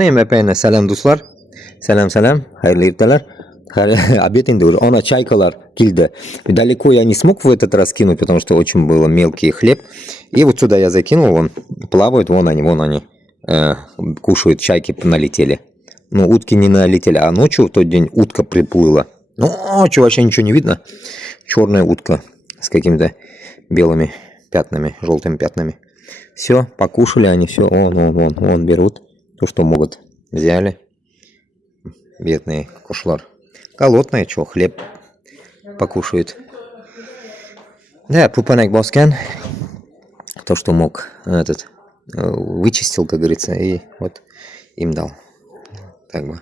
Epeyne selam dostlar. Selam. Hayırlı irtalar. Обед индур. Она чайкалар кильда. Далеко я не смог в этот раз кинуть, потому что очень было мелкий хлеб. И вот сюда я закинул, вон плавают, вон они. Кушают, чайки налетели. Ну, утки не налетели, а ночью в тот день утка приплыла. Ну, ночью вообще ничего не видно. Черная утка с какими-то белыми пятнами, желтыми пятнами. Все, покушали они, все, вон, берут то, что могут. Взяли. Бедные кушлар. Голодные, что, хлеб покушают. Да, пупанек боскен. То, что мог, вычистил, как говорится, и вот им дал. Так бы.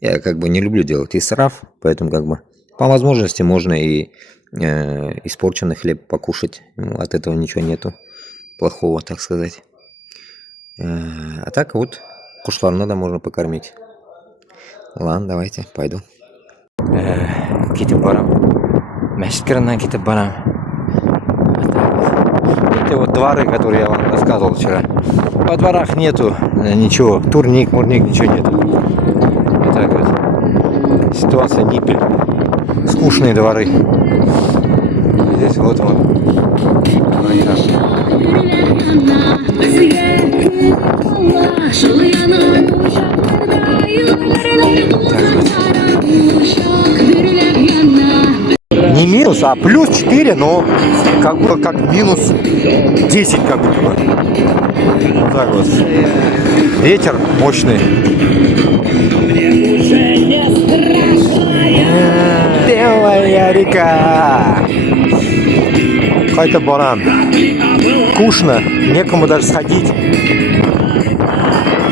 Я не люблю делать исраф, поэтому по возможности можно и испорченный хлеб покушать. От этого ничего нету плохого, так сказать. А так вот, кушлар надо можно покормить. Ладно, давайте, пойду. Кетіп барам. Мәшіт кірінен кетіп барам. Это вот дворы, которые я вам рассказывал вчера. Во дворах нету ничего. Турник, мурник, ничего нету. Вот так вот. Ситуация ниппель. Скучные дворы. Здесь вот. Не минус, а плюс 4, но как минус 10 как будто бы. Вот так вот. Ветер мощный. Белая река. Какой-то баран. Скучно, некому даже сходить.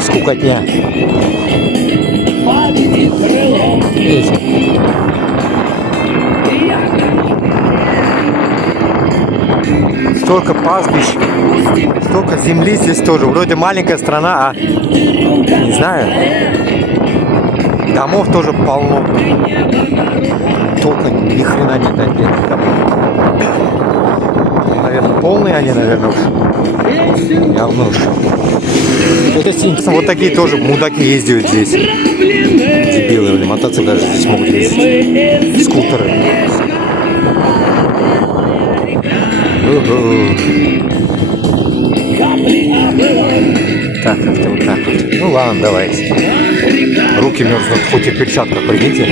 Скукотня. Видите? Столько пастбищ, столько земли здесь тоже. Вроде маленькая страна, а не знаю. Домов тоже полно. Только ни хрена нет отдельных домов. Наверное, полные они, наверное, уж. Явно уж. Вот такие тоже мудаки ездят здесь. Дебилы, блин, мотаться даже здесь могут ездить. Скутеры. Так, как-то вот так вот. Ну ладно, давайте. Руки мерзнут, хоть и в перчатках, прикиньте.